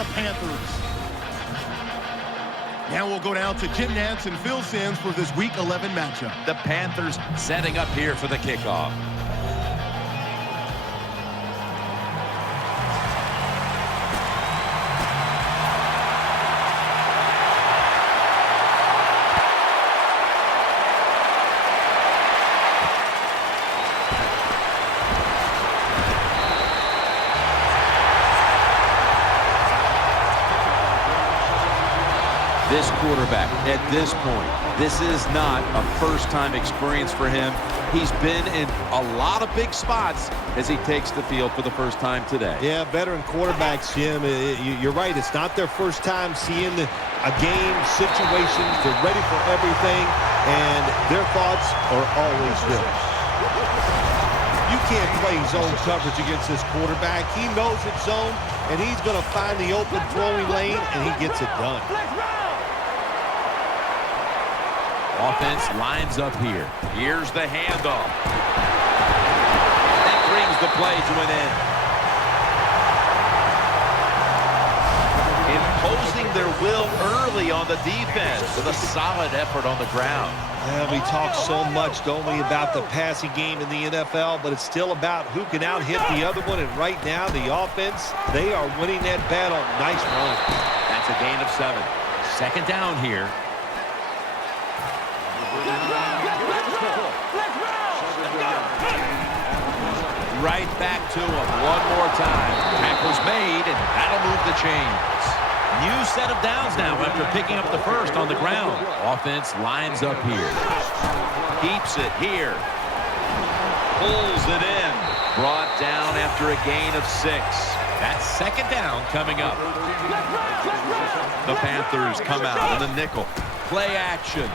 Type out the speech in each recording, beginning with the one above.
the Panthers. Now we'll go down to Jim Nantz and Phil Simms for this Week 11 matchup. The Panthers setting up here for the kickoff. This quarterback, at this point, this is not a first-time experience for him. He's been in a lot of big spots as he takes the field for the first time today. Yeah, veteran quarterbacks, Jim, you're right. It's not their first time seeing a game, situations. They're ready for everything, and their thoughts are always good. You can't play zone coverage against this quarterback. He knows it's zone, and he's going to find the open throwing lane, and he gets it done. Offense lines up here. Here's the handoff. That brings the play to an end. Imposing their will early on the defense with a solid effort on the ground. Yeah, we talk so much, don't we, about the passing game in the NFL, but it's still about who can out-hit the other one, and right now the offense, they are winning that battle. Nice run. That's a gain of 7. Second down here. Right back to him one more time. Tackle's made, and that'll move the chains. New set of downs now after picking up the first on the ground. Offense lines up here. Keeps it here. Pulls it in. Brought down after a gain of 6. That's second down coming up. The Panthers come out in the nickel. Play action.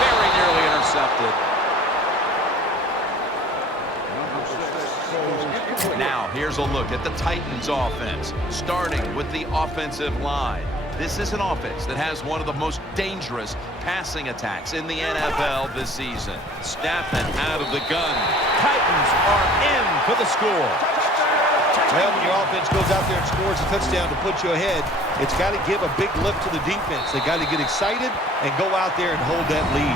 Very nearly intercepted. Now, here's a look at the Titans offense, starting with the offensive line. This is an offense that has one of the most dangerous passing attacks in the NFL this season. Snapping out of the gun. Titans are in for the score. Well, when your offense goes out there and scores a touchdown to put you ahead, it's got to give a big lift to the defense. They got to get excited and go out there and hold that lead.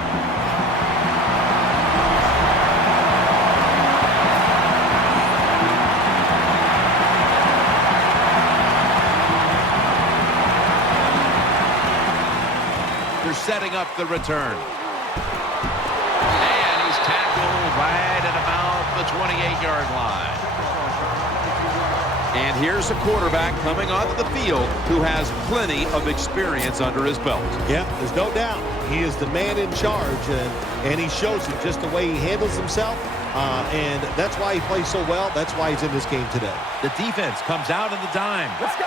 Setting up the return. And he's tackled right at about the 28-yard line. And here's a quarterback coming onto the field who has plenty of experience under his belt. Yeah, there's no doubt. He is the man in charge, and he shows it just the way he handles himself. And that's why he plays so well. That's why he's in this game today. The defense comes out in the dime. Let's go.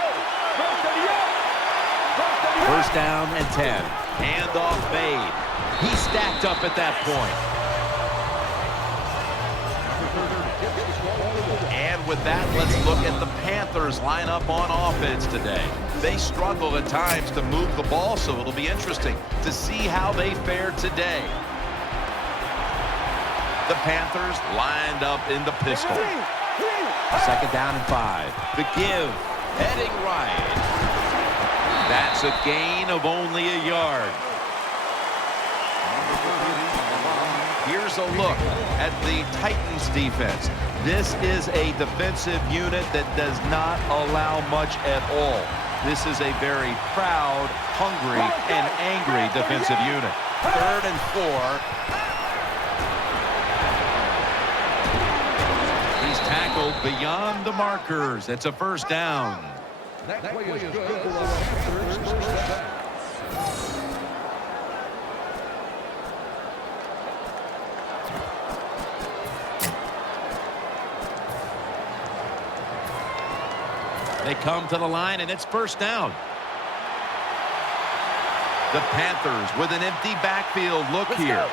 First down and 10. Handoff made. He stacked up at that point. And with that, let's look at the Panthers lineup on offense today. They struggle at times to move the ball, so it'll be interesting to see how they fare today. The Panthers lined up in the pistol. Second down and 5. The give. Heading right. That's a gain of only a yard. Here's a look at the Titans defense. This is a defensive unit that does not allow much at all. This is a very proud, hungry, and angry defensive unit. Third and 4. He's tackled beyond the markers. It's a first down. That play is good. They come to the line, and it's first down. The Panthers with an empty backfield look here.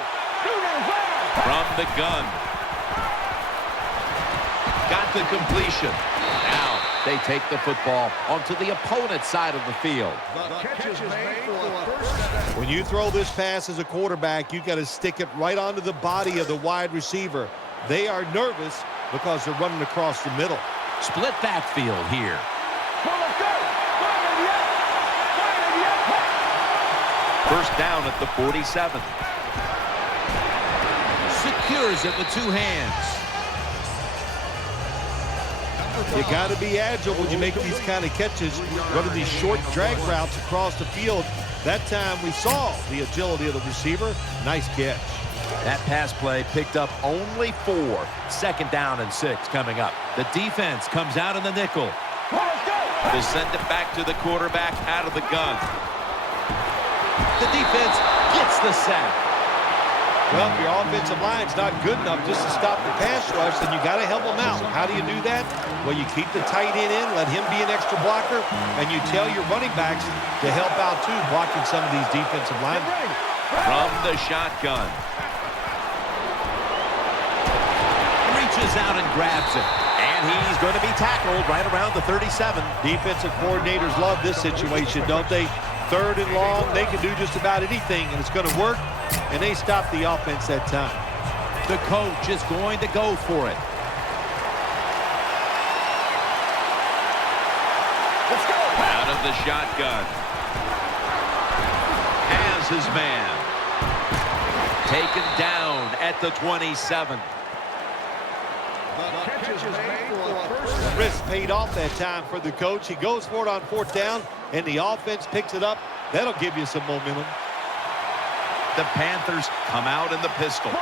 From the gun. Got the completion. Now they take the football onto the opponent's side of the field. When you throw this pass as a quarterback, you got to stick it right onto the body of the wide receiver. They are nervous because they're running across the middle. Split backfield here. Well, let's go. First down at the 47. Secures it with two hands. You got to be agile when you make these kind of catches, running these short drag routes across the field. That time we saw the agility of the receiver. Nice catch. That pass play picked up only 4. Second down and 6 coming up. The defense comes out in the nickel. To send it back to the quarterback out of the gun. The defense gets the sack. Well, if your offensive line's not good enough just to stop the pass rush, then you got to help them out. How do you do that? Well, you keep the tight end in, let him be an extra blocker, and you tell your running backs to help out too, blocking some of these defensive linemen. From the shotgun. Reaches out and grabs it. And he's going to be tackled right around the 37. Defensive coordinators love this situation, don't they? Third and long, they can do just about anything, and it's going to work, and they stop the offense that time. The coach is going to go for it. Let's go. Out of the shotgun. Has his man. Taken down at the 27. Risk paid off that time for the coach. He goes for it on fourth down, and the offense picks it up. That'll give you some momentum. The Panthers come out in the pistol.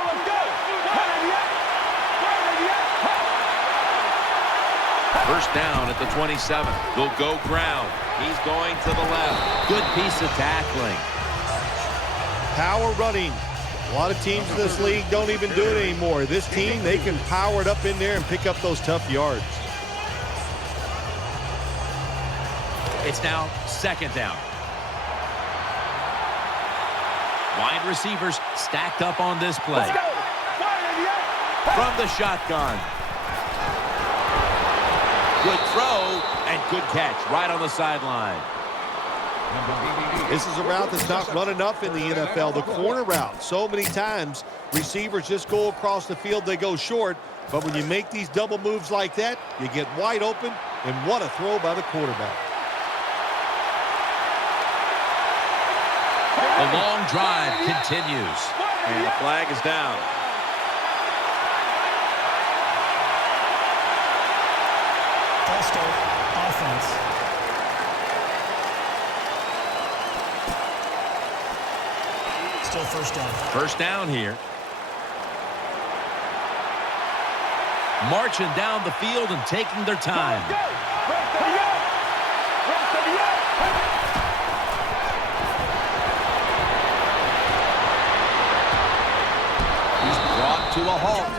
First down at the 27. Will go ground. He's going to the left. Good piece of tackling. Power running. A lot of teams in this league don't even do it anymore. This team, they can power it up in there and pick up those tough yards. It's now second down. Wide receivers stacked up on this play. From the shotgun. Good throw and good catch right on the sideline. This is a route that's not run enough in the NFL, the corner route. So many times, receivers just go across the field, they go short. But when you make these double moves like that, you get wide open, and what a throw by the quarterback. The long drive continues. And the flag is down. False start, offense. Still first down. First down here. Marching down the field and taking their time. He's brought to a halt.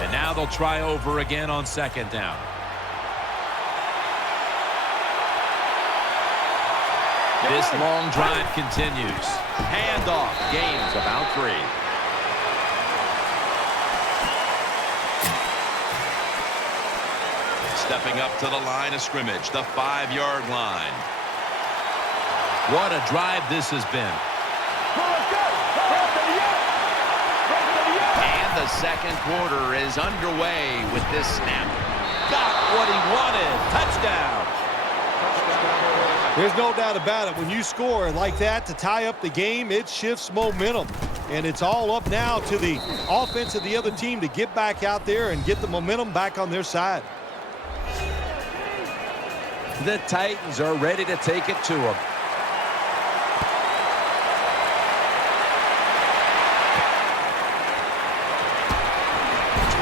And now they'll try over again on second down. This long drive continues. Handoff. Gains about 3. Stepping up to the line of scrimmage, the 5-yard line. What a drive this has been. And the second quarter is underway with this snap. Got what he wanted. Touchdown. There's no doubt about it. When you score like that to tie up the game, it shifts momentum. And it's all up now to the offense of the other team to get back out there and get the momentum back on their side. The Titans are ready to take it to them.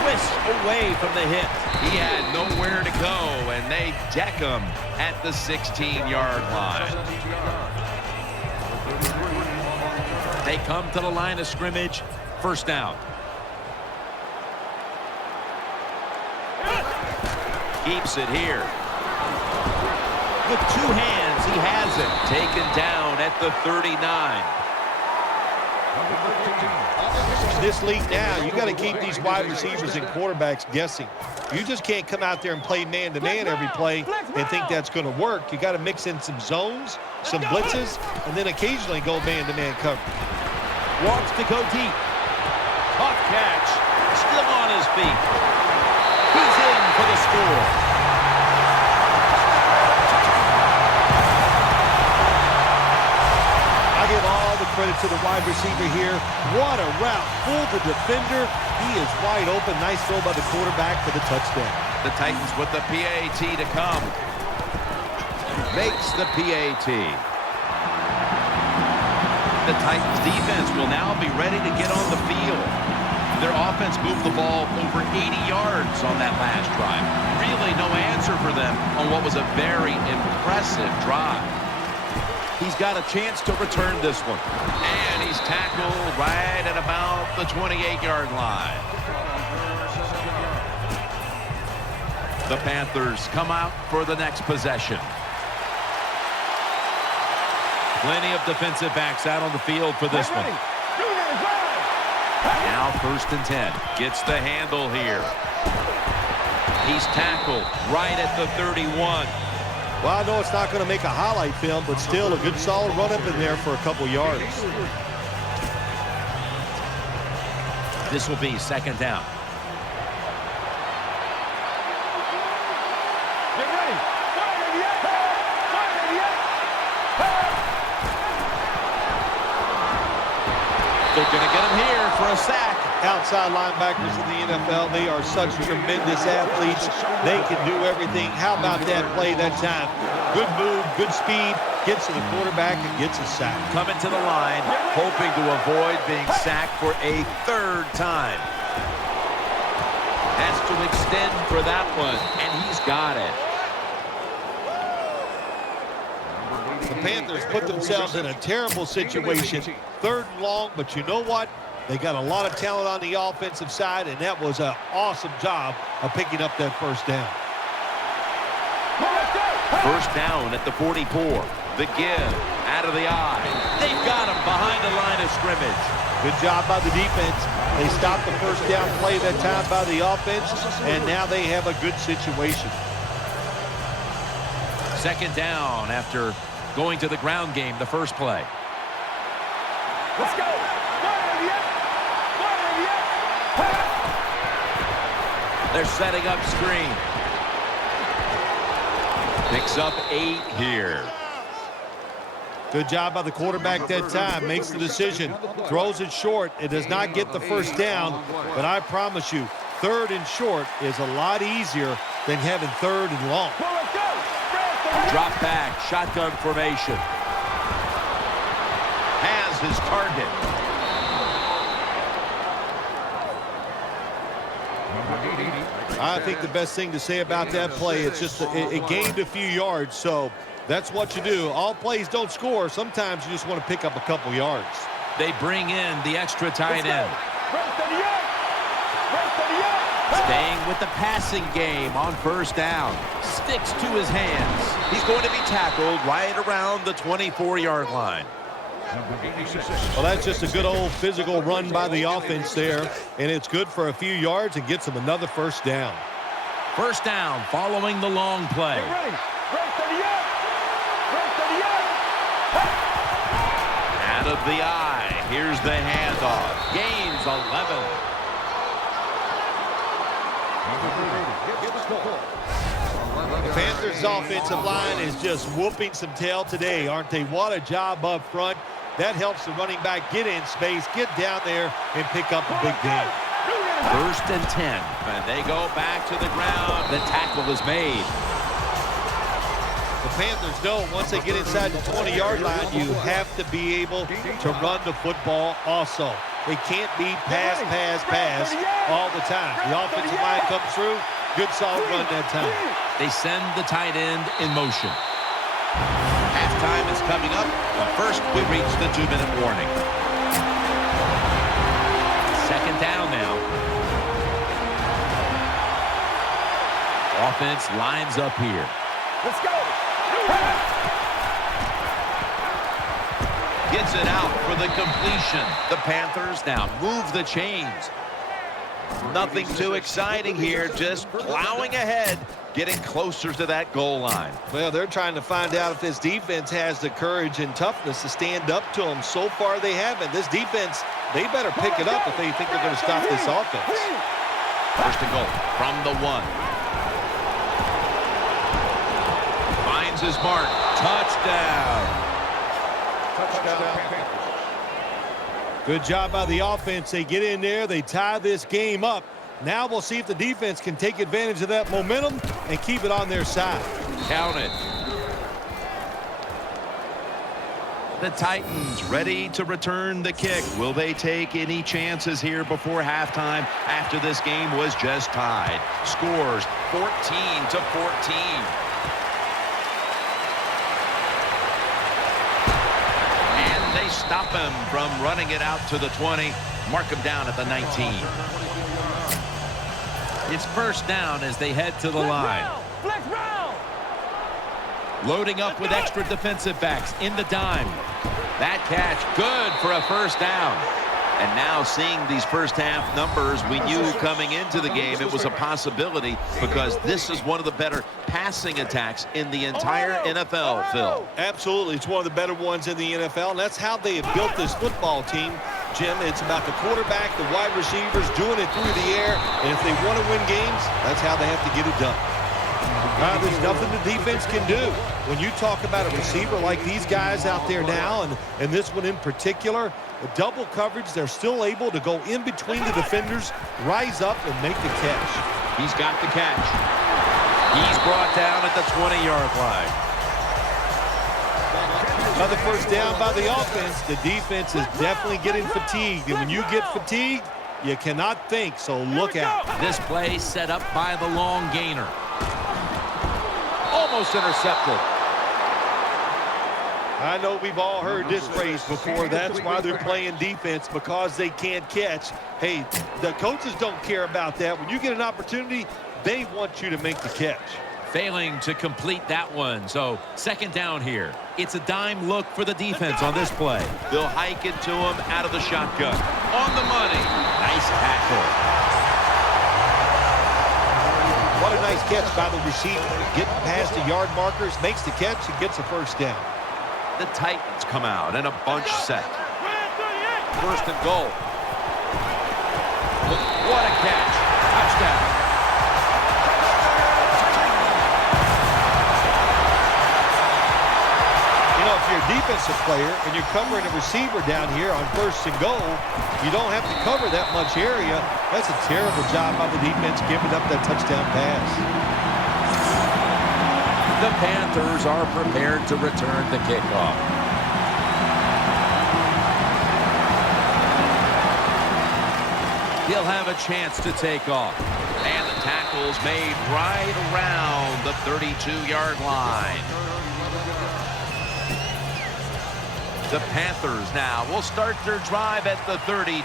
Twist away from the hit. He had nowhere to go, and they deck him at the 16-yard line. They come to the line of scrimmage. First down. Keeps it here. With two hands, he has it. Taken down at the 39. This league now, you got to keep these wide receivers and quarterbacks guessing. You just can't come out there and play man-to-man every play and think that's going to work. You got to mix in some zones, some blitzes, and then occasionally go man-to-man coverage. Wants to go deep. Tough catch. Still on his feet. He's in for 4. I give all the credit to the wide receiver here. What a route. Fooled the defender. He is wide open. Nice throw by the quarterback for the touchdown. The Titans with the PAT to come. Makes the PAT. The Titans defense will now be ready to get on the field. Their offense moved the ball over 80 yards on that last drive. Really no answer for them on what was a very impressive drive. He's got a chance to return this one. And he's tackled right at about the 28-yard line. The Panthers come out for the next possession. Plenty of defensive backs out on the field for this one. Now 1st and 10. Gets the handle here. He's tackled right at the 31. Well, I know it's not going to make a highlight film, but still a good solid run up in there for a couple yards. This will be 2nd down. Get ready. They're going to get him here for a sack. Outside linebackers in the NFL, they are such tremendous athletes. They can do everything. How about that play that time? Good move, good speed, gets to the quarterback and gets a sack. Coming to the line, hoping to avoid being sacked for a 3rd time. Has to extend for that one, and he's got it. The Panthers put themselves in a terrible situation. 3rd and long, but you know what? They got a lot of talent on the offensive side, and that was an awesome job of picking up that 1st down. 1st down at the 44. The give out of the eye. They've got him behind the line of scrimmage. Good job by the defense. They stopped the 1st down play that time by the offense, and now they have a good situation. 2nd down after going to the ground game the first play. Let's go. They're setting up screen. Picks up 8 here. Good job by the quarterback that time. Makes the decision. Throws it short. It does not get the 1st down. But I promise you, 3rd and short is a lot easier than having 3rd and long. Drop back. Shotgun formation. Has his target. I think the best thing to say about that play, it's just it gained a few yards, so that's what you do. All plays don't score. Sometimes you just want to pick up a couple yards. They bring in the extra tight end. Staying with the passing game on 1st down. Sticks to his hands. He's going to be tackled right around the 24-yard line. Well, that's just a good old physical run by the offense there, and it's good for a few yards and gets them another 1st down. 1st down following the long play. Out of the eye. Here's the handoff. Gains 11. The Panthers' offensive line is just whooping some tail today, aren't they? What a job up front. That helps the running back get in space, get down there, and pick up a big gain. 1st and 10. And they go back to the ground. The tackle is made. The Panthers know once they get inside the 20-yard line, you have to be able to run the football also. They can't be pass, pass, pass all the time. The offensive line comes through. Good solid run that time. They send the tight end in motion. Halftime is coming up, but first we reach the 2-minute warning. 2nd down now. Offense lines up here. Let's go. Gets it out for the completion. The Panthers now move the chains. Nothing too exciting here, just plowing ahead, getting closer to that goal line. Well, they're trying to find out if this defense has the courage and toughness to stand up to them. So far, they haven't. This defense, they better pick it up if they think they're going to stop this offense. 1st and goal from the 1. finds his mark. Touchdown. Good job by the offense. They get in there. They tie this game up. Now we'll see if the defense can take advantage of that momentum and keep it on their side. Count it. The Titans ready to return the kick. Will they take any chances here before halftime after this game was just tied? Scores 14-14. And they stop him from running it out to the 20. Mark him down at the 19. It's first down as they head to the line. Loading up with extra defensive backs in the dime. That catch good for a first down. And now seeing these first half numbers, we knew coming into the game it was a possibility because this is one of the better passing attacks in the entire NFL, Phil. Absolutely. It's one of the better ones in the NFL, and that's how they have built this football team. Jim, it's about the quarterback, the wide receivers doing it through the air, and if they want to win games, that's how they have to get it done. There's nothing the defense can do. When you talk about a receiver like these guys out there now, and this one in particular, the double coverage, they're still able to go in between the defenders, rise up, and make the catch. He's got the catch. He's brought down at the 20-yard line. Another first down by the offense. The defense is definitely getting fatigued, and when you get fatigued, you cannot think, so look out. This play set up by the long gainer. Almost intercepted. I know we've all heard this phrase before. That's why they're playing defense, because they can't catch. Hey, the coaches don't care about that. When you get an opportunity, they want you to make the catch. Failing to complete that one. So second down here. It's a dime look for the defense on this play. They'll hike it to him out of the shotgun. On the money. Nice tackle. What a nice catch by the receiver. Getting past the yard markers, makes the catch, and gets a first down. The Titans come out in a bunch set. First and goal. What a catch. Touchdown. You know, if you're a defensive player and you're covering a receiver down here on first and goal, you don't have to cover that much area. That's a terrible job by the defense giving up that touchdown pass. The Panthers are prepared to return the kickoff. He'll have a chance to take off. And the tackle's made right around the 32-yard line. The Panthers now will start their drive at the 32.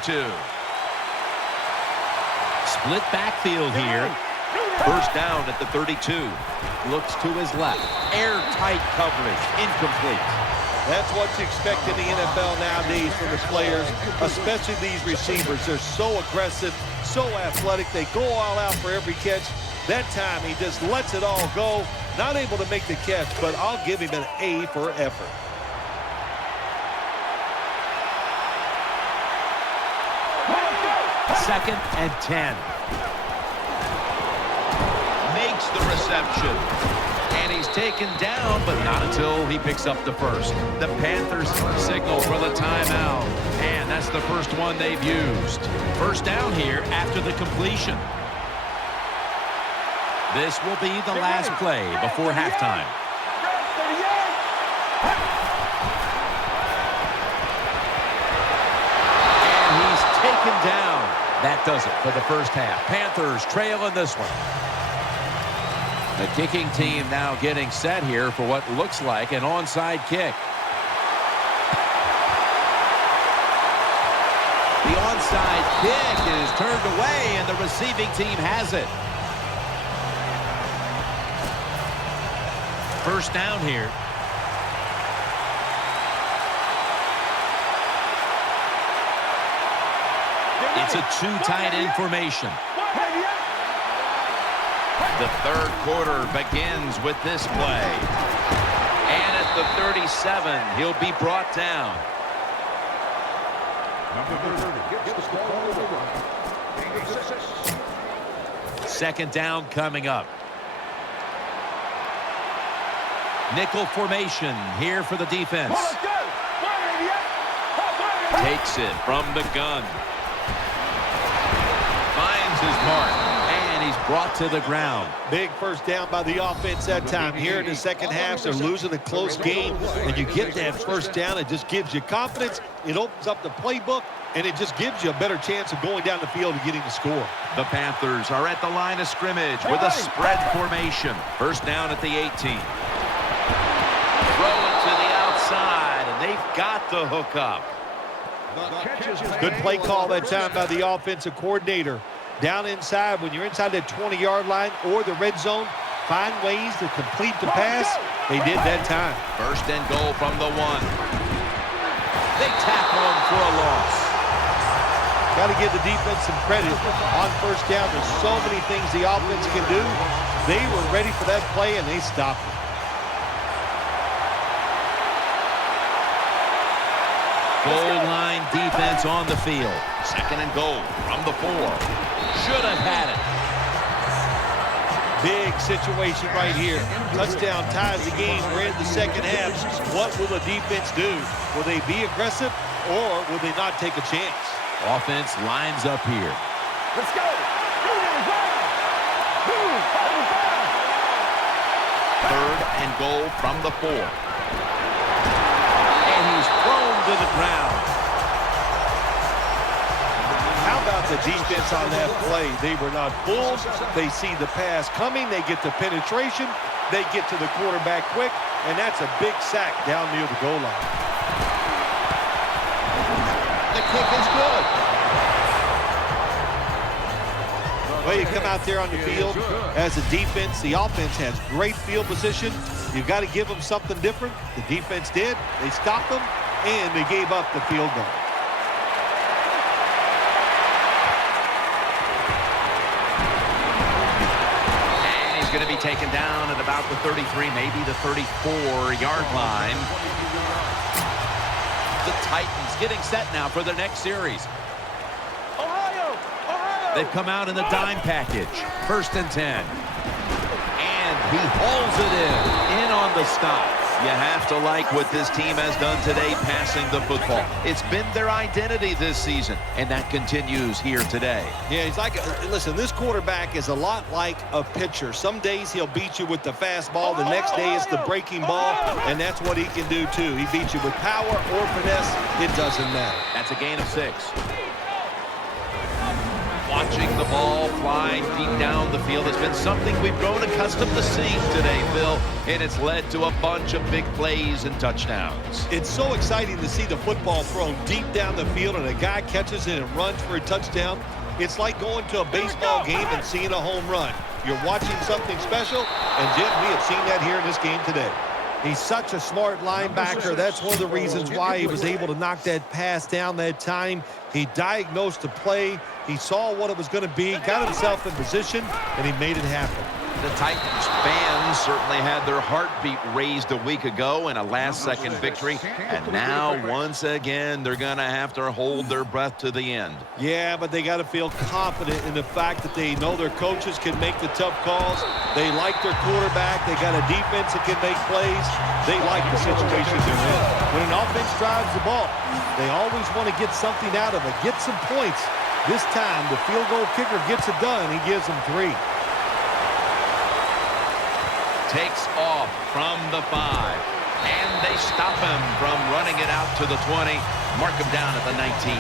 Split backfield here. First down at the 32. Looks to his left. Airtight coverage. Incomplete. That's what you expect in the NFL nowadays from the players, especially these receivers. They're so aggressive, so athletic. They go all out for every catch. That time he just lets it all go. Not able to make the catch, but I'll give him an A for effort. Second and 10. Makes the reception. And he's taken down, but not until he picks up the first. The Panthers signal for the timeout. And that's the first one they've used. First down here after the completion. This will be the last play before halftime. And he's taken down. That does it for the first half. Panthers trail in this one. The kicking team now getting set here for what looks like an onside kick. The onside kick is turned away, and the receiving team has it. First down here. It's a two-tight-end formation. The third quarter begins with this play. And at the 37, he'll be brought down. Second down coming up. Nickel formation here for the defense. Takes it from the gun. Finds his mark. And he's brought to the ground. Big first down by the offense that time. Here in the second half, they're losing a close game. And you get that first down, it just gives you confidence. It opens up the playbook, and it just gives you a better chance of going down the field and getting the score. The Panthers are at the line of scrimmage with a spread formation. First down at the 18. Throw it to the outside, and they've got the hook up. Good play call that time by the offensive coordinator. Down inside, when you're inside that 20-yard line or the red zone, find ways to complete the pass. They did that time. First and goal from the 1. They tackle him for a loss. Got to give the defense some credit on first down. There's so many things the offense can do. They were ready for that play, and they stopped it. Goal line defense on the field. Second and goal from the 4. Should have had it. Big situation right here. Touchdown ties the game. We're in the second half. What will the defense do? Will they be aggressive, or will they not take a chance? Offense lines up here. Let's go. Third and goal from the 4. And he's thrown to the ground. How about the defense on that play? They were not fooled. They see the pass coming. They get the penetration. They get to the quarterback quick, and that's a big sack down near the goal line. The kick is good. Well, you come out there on the field as a defense. The offense has great field position. You've got to give them something different. The defense did. They stopped them, and they gave up the field goal. And he's going to be taken down at about the 33, maybe the 34-yard line. The Titans getting set now for their next series. They've come out in the dime package. First and 10. And he hauls it in on the stop. You have to like what this team has done today passing the football. It's been their identity this season, and that continues here today. Yeah, he's like, listen, this quarterback is a lot like a pitcher. Some days he'll beat you with the fastball. The next day it's the breaking ball, and that's what he can do too. He beats you with power or finesse. It doesn't matter. That's a gain of 6. Watching the ball fly deep down the field has been something we've grown accustomed to seeing today, Phil, and it's led to a bunch of big plays and touchdowns. It's so exciting to see the football thrown deep down the field and a guy catches it and runs for a touchdown. It's like going to a baseball game and seeing a home run. You're watching something special, and Jim, we have seen that here in this game today. He's such a smart linebacker. That's one of the reasons why he was able to knock that pass down that time. He diagnosed the play. He saw what it was going to be, got himself in position, and he made it happen. The Titans fans certainly had their heartbeat raised a week ago in a last-second victory, and now, once again, they're going to have to hold their breath to the end. Yeah, but they got to feel confident in the fact that they know their coaches can make the tough calls. They like their quarterback. They got a defense that can make plays. They like the situation they're in. When an offense drives the ball, they always want to get something out of it, get some points. This time, the field goal kicker gets it done. He gives them 3. Takes off from the 5. And they stop him from running it out to the 20. Mark him down at the 19.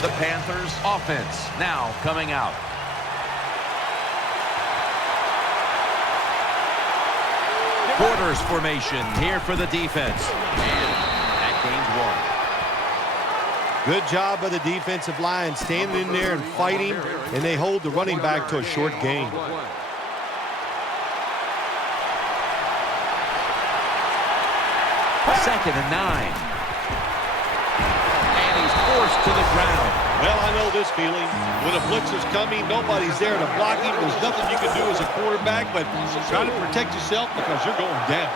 The Panthers offense now coming out. Quarters formation here for the defense. And that gains 1. Good job by the defensive line, standing in there and fighting, and they hold the running back to a short gain. Second and 9. And he's forced to the ground. Well, I know this feeling. When a blitzer's coming, nobody's there to block him. There's nothing you can do as a quarterback, but try to protect yourself because you're going down.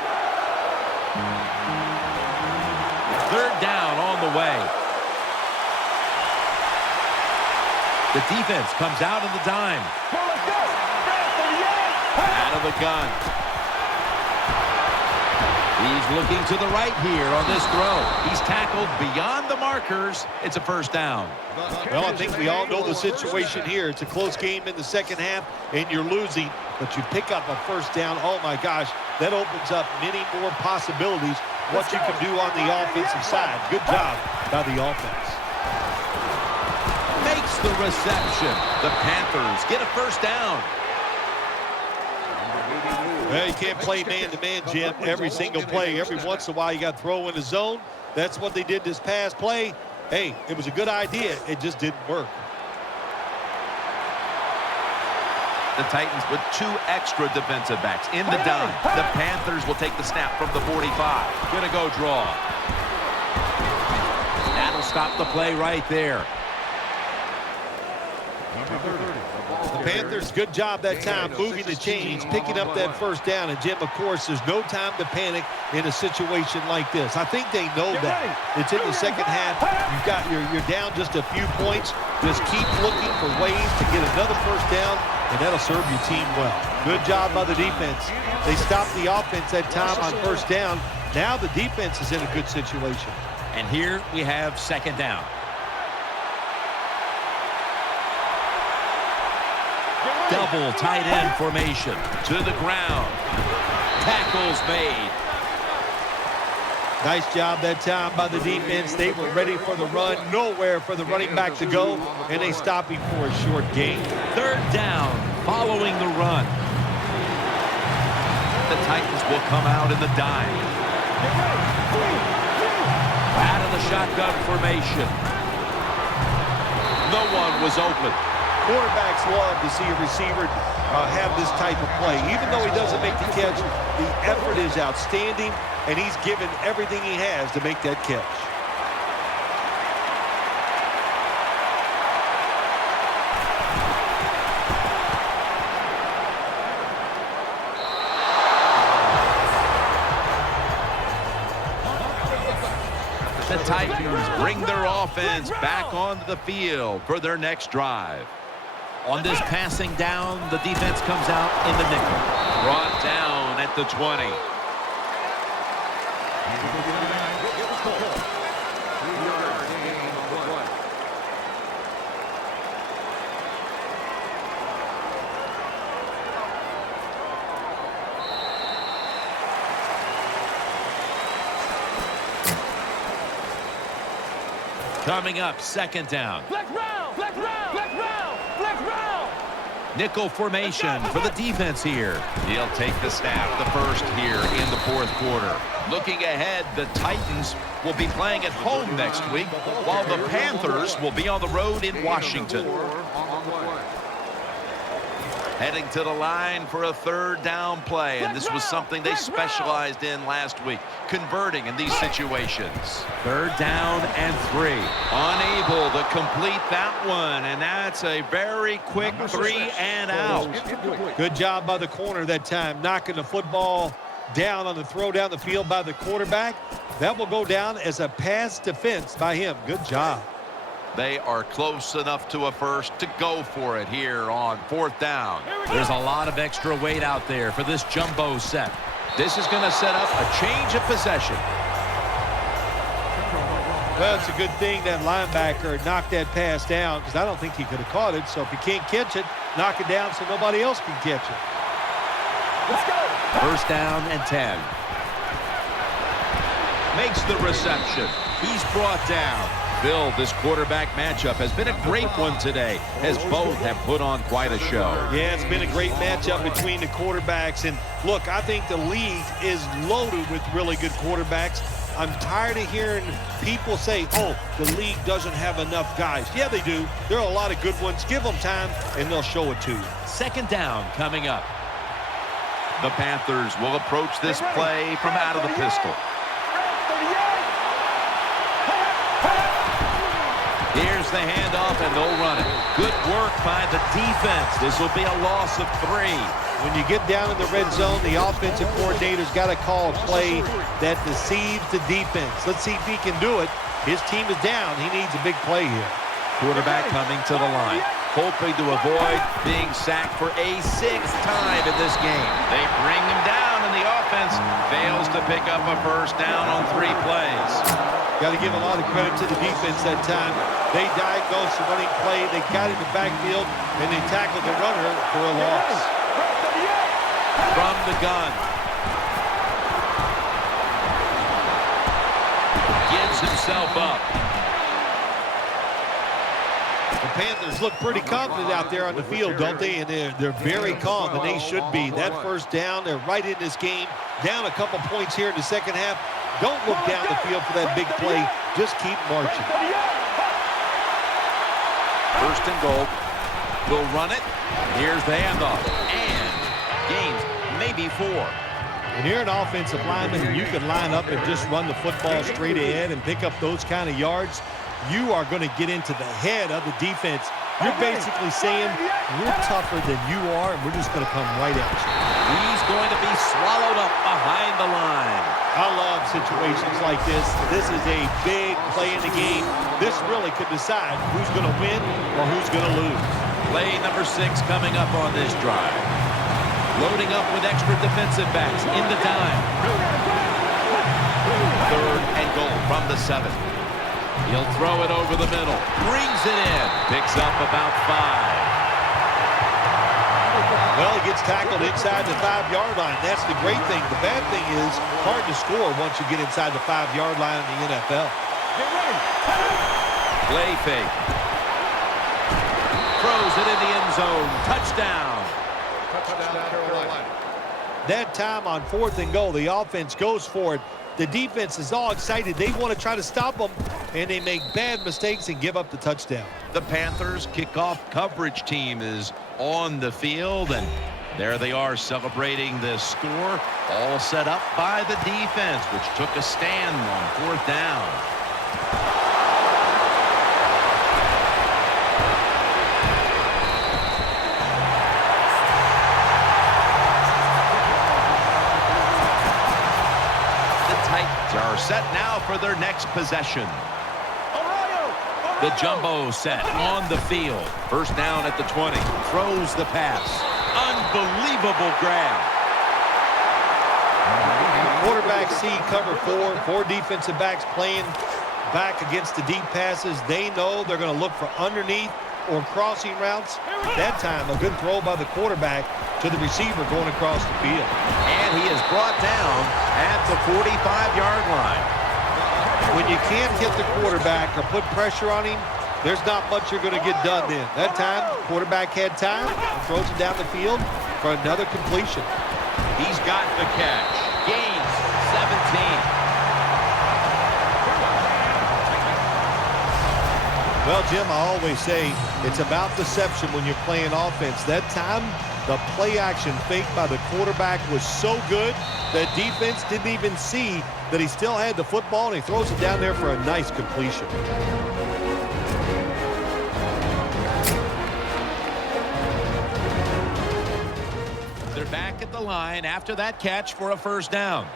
Third down on the way. The defense comes out in the dime. Out of the gun. He's looking to the right here on this throw. He's tackled beyond the markers. It's a first down. Well, I think we all know the situation here. It's a close game in the second half, and you're losing, but you pick up a first down. Oh, my gosh, that opens up many more possibilities what you can do on the offensive side. Good job by the offense. Makes the reception. The Panthers get a first down. Well, you can't play man-to-man, Jim, every single play. Every once in a while, you got to throw in the zone. That's what they did this past play. Hey, it was a good idea. It just didn't work. The Titans with 2 extra defensive backs in the dime. The Panthers will take the snap from the 45. Gonna go draw. That'll stop the play right there. The Panthers, good job that time moving the chains, picking up that first down. And, Jim, of course, there's no time to panic in a situation like this. I think they know that. It's in the second half. You're down just a few points. Just keep looking for ways to get another first down, and that'll serve your team well. Good job by the defense. They stopped the offense that time on first down. Now the defense is in a good situation. And here we have second down. Double tight end formation to the ground. Tackles made. Nice job that time by the defense. They were ready for the run. Nowhere for the running back to go, and they stopped him for a short gain. Third down following the run. The Titans will come out in the dime. Out of the shotgun formation. No one was open. Quarterbacks love to see a receiver have this type of play. Even though he doesn't make the catch, the effort is outstanding, and he's given everything he has to make that catch. The Titans bring their offense back onto the field for their next drive. On this passing down, the defense comes out in the nickel. Brought down at the 20. Coming up, second down. Flex round, flex round, flex round, flex round. Nickel formation for the defense here. He'll take the snap, the first here in the fourth quarter. Looking ahead, the Titans will be playing at home next week, while the Panthers will be on the road in Washington. Heading to the line for a third down play, and this was something they specialized in last week, converting in these situations. Third down and 3. Unable to complete that one, and that's a very quick 3 and out. Good job by the corner that time, knocking the football down on the throw down the field by the quarterback. That will go down as a pass defense by him. Good job. They are close enough to a first to go for it here on fourth down. There's a lot of extra weight out there for this jumbo set. This is going to set up a change of possession. Well, it's a good thing that linebacker knocked that pass down, because I don't think he could have caught it. So if you can't catch it, knock it down so nobody else can catch it. Let's go. First down and 10. Makes the reception. He's brought down. Bill, this quarterback matchup has been a great one today, as both have put on quite a show. Yeah, it's been a great matchup between the quarterbacks. And look, I think the league is loaded with really good quarterbacks. I'm tired of hearing people say, oh, the league doesn't have enough guys. Yeah, they do. There are a lot of good ones. Give them time, and they'll show it to you. Second down coming up. The Panthers will approach this play from out of the pistol. Here's the handoff, and they'll run it. Good work by the defense. This will be a loss of 3. When you get down in the red zone, the offensive coordinator's got to call a play that deceives the defense. Let's see if he can do it. His team is down. He needs a big play here. Quarterback coming to the line. hoping to avoid being sacked for a 6th time in this game. They bring him down, and the offense fails to pick up a first down on 3 plays. Got to give a lot of credit to the defense that time. They diagnosed the running play. They got in the backfield, and they tackled the runner for a loss. From the gun. Gives himself up. The Panthers look pretty confident out there on the field, don't they? And they're very calm, and they should be. That first down, they're right in this game. Down a couple points here in the second half. Don't look down the field for that big play. Just keep marching. First and goal. Will run it. Here's the handoff. And gains maybe 4. When you're an offensive lineman and you can line up and just run the football straight ahead and pick up those kind of yards, you are going to get into the head of the defense. You're basically saying, we're tougher than you are, and we're just going to come right at you. He's going to be swallowed up behind the line. I love situations like this. This is a big play in the game. This really could decide who's going to win or who's going to lose. Play number 6 coming up on this drive. Loading up with extra defensive backs in the dime. 3rd and goal from the 7. He'll throw it over the middle. Brings it in. Picks up about 5. Well, he gets tackled inside the 5-yard line. That's the great thing. The bad thing is hard to score once you get inside the 5-yard line in the NFL. Play fake. Throws it in the end zone. Touchdown. That time on 4th and goal, the offense goes for it. The defense is all excited. They want to try to stop them, and they make bad mistakes and give up the touchdown. The Panthers kickoff coverage team is on the field, and there they are celebrating the score, all set up by the defense, which took a stand on 4th down. Are set now for their next possession. The jumbo set on the field. First down at the 20. Throws the pass. Unbelievable grab. Quarterback C cover 4 defensive backs playing back against the deep passes. They know they're going to look for underneath or crossing routes. That time, a good throw by the quarterback to the receiver going across the field. And he is brought down at the 45-yard line. When you can't hit the quarterback or put pressure on him, there's not much you're going to get done then. That time, quarterback had time and throws it down the field for another completion. He's got the catch. Gains 17. Well, Jim, I always say it's about deception when you're playing offense. That time, the play action fake by the quarterback was so good that defense didn't even see that he still had the football, and he throws it down there for a nice completion. They're back at the line after that catch for a first down.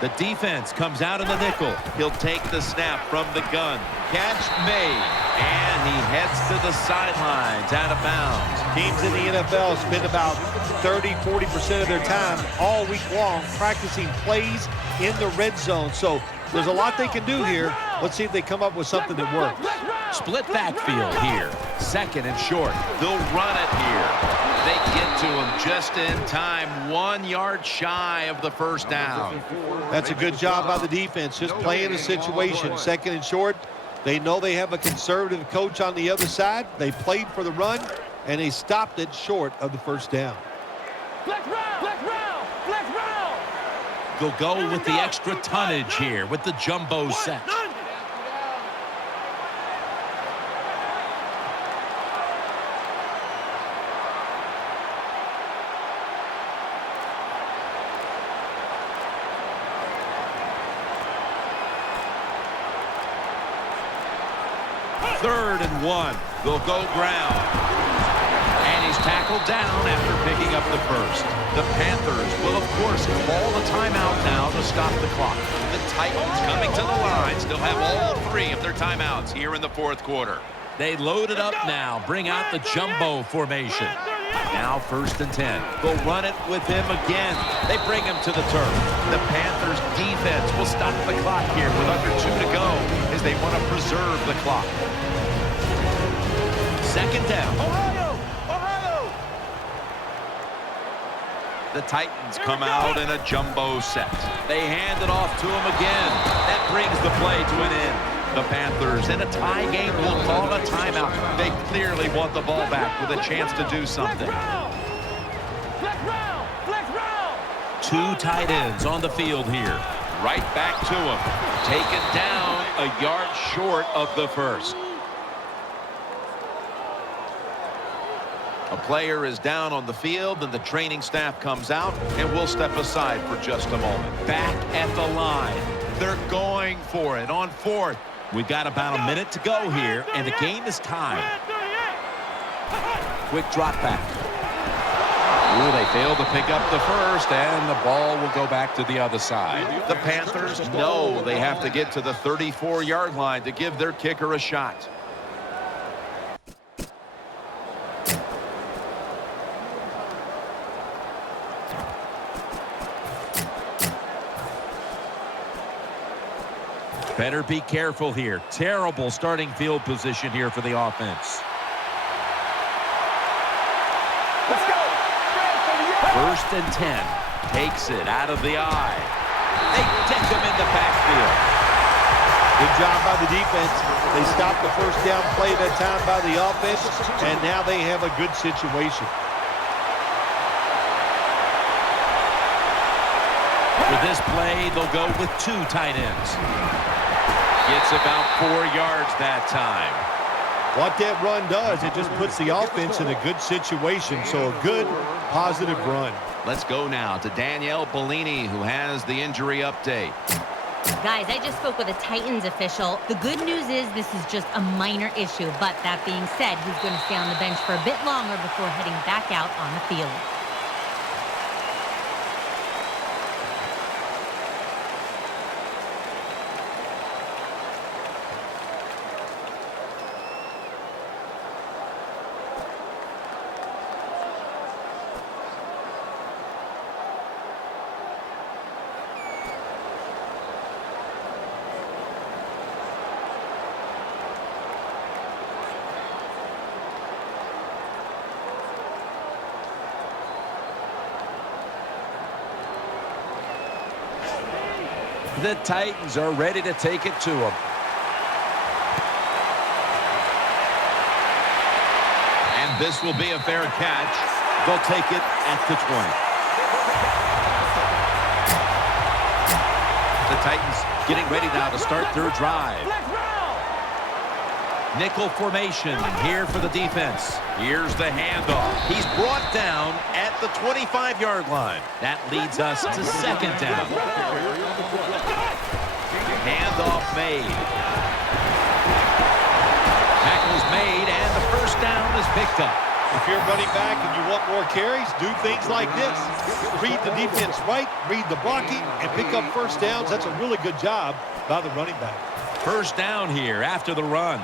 The defense comes out in the nickel. He'll take the snap from the gun. Catch made. And he heads to the sidelines out of bounds. Teams in the NFL spend about 30-40% of their time all week long practicing plays in the red zone. So there's a lot they can do here. Let's see if they come up with something that works. Split backfield here. 2nd and short. They'll run it here. They get to him just in time. 1 yard shy of the first down. That's a good job by the defense, just playing the situation. 2nd and short. They know they have a conservative coach on the other side. They played for the run, and they stopped it short of the first down. Flex round, flex round, flex round. They'll go with the extra tonnage here with the jumbo set. Third and 1. They'll go ground. And he's tackled down after picking up the first. The Panthers will, of course, call the timeout now to stop the clock. The Titans coming to the line still have all 3 of their timeouts here in the 4th quarter. They load it up now. Bring out the jumbo formation. Now 1st and 10. They'll run it with him again. They bring him to the turf. The Panthers defense will stop the clock here with under 2 to go as they want to preserve the clock. 2nd down. Ohio! Ohio! The Titans come out in a jumbo set. They hand it off to him again. That brings the play to an end. The Panthers in a tie game will call a timeout. They clearly want the ball back with a chance to do something. Flex round! Flex round! 2 tight ends on the field here. Right back to him. Taken down a yard short of the first. A player is down on the field, and the training staff comes out, and we'll step aside for just a moment. Back at the line. They're going for it on 4th. We've got about a minute to go here, and the game is tied. Quick drop back. Ooh, they failed to pick up the first, and the ball will go back to the other side. The Panthers know they have to get to the 34-yard line to give their kicker a shot. Better be careful here. Terrible starting field position here for the offense. Let's go! 1st and 10. Takes it out of the eye. They take him in the backfield. Good job by the defense. They stopped the 1st down play that time by the offense, and now they have a good situation. For this play, they'll go with 2 tight ends. Gets about 4 yards that time. What that run does, it just puts the offense in a good situation. So a good, positive run. Let's go now to Danielle Bellini, who has the injury update. Guys, I just spoke with a Titans official. The good news is this is just a minor issue. But that being said, he's going to stay on the bench for a bit longer before heading back out on the field. The Titans are ready to take it to him. And this will be a fair catch. They'll take it at the 20. The Titans getting ready now to start their drive. Flex round! Nickel formation here for the defense. Here's the handoff. He's brought down at the 25-yard line. That leads us to 2nd down. Handoff made. Tackle's made, and the 1st down is picked up. If you're running back and you want more carries, do things like this. Read the defense right, read the blocking, and pick up 1st downs. That's a really good job by the running back. 1st down here after the run.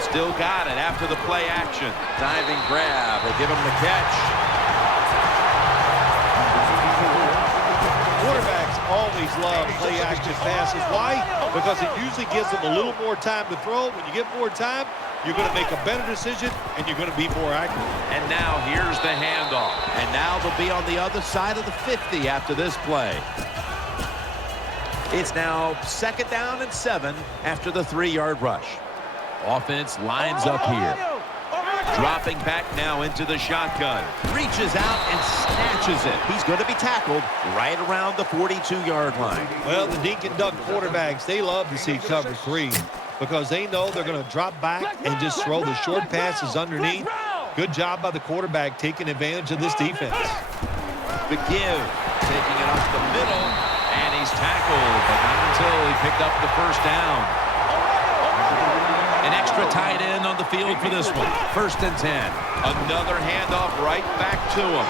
Still got it after the play action. Diving grab. They give him the catch. Quarterbacks always love play-action passes. Why? Because it usually gives them a little more time to throw. When you get more time, you're going to make a better decision, and you're going to be more accurate. And now here's the handoff. And now they'll be on the other side of the 50 after this play. It's now 2nd down and 7 after the 3-yard rush. Offense lines up here. Dropping back now into the shotgun. Reaches out and snatches it. He's going to be tackled right around the 42-yard line. Well, the dink and duck quarterbacks, they love to see cover 3 because they know they're going to drop back and just throw the short passes underneath. Good job by the quarterback taking advantage of this defense. The give, taking it up the middle, and he's tackled, but not until he picked up the 1st down. An extra tight end on the field for this one. 1st and 10. Another handoff right back to him.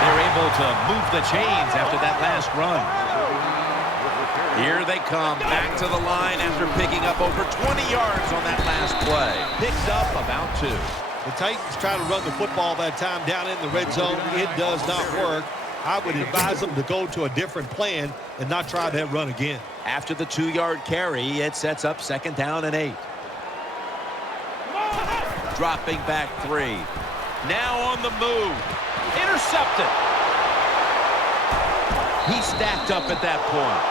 They're able to move the chains after that last run. Here they come back to the line after picking up over 20 yards on that last play. Picked up about 2. The Titans try to run the football that time down in the red zone. It does not work. I would advise them to go to a different plan and not try that run again. After the 2-yard carry, it sets up 2nd down and 8. Dropping back 3. Now on the move. Intercepted. He stacked up at that point.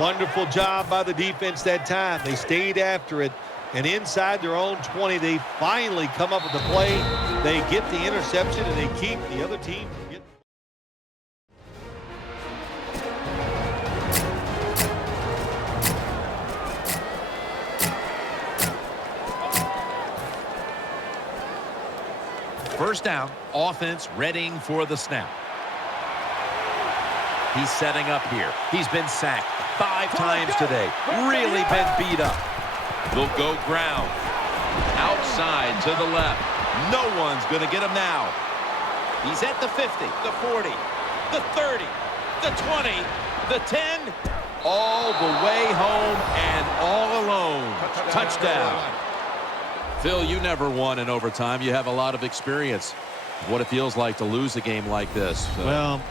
Wonderful job by the defense that time. They stayed after it, and inside their own 20, they finally come up with the play. They get the interception, and they keep the other team from getting. First down, offense readying for the snap. He's setting up here. He's been sacked 5 times today. Really been beat up. They'll go ground. Outside to the left. No one's going to get him now. He's at the 50, the 40, the 30, the 20, the 10. All the way home and all alone. Touchdown. Phil, you never won in overtime. You have a lot of experience. What it feels like to lose a game like this. Well,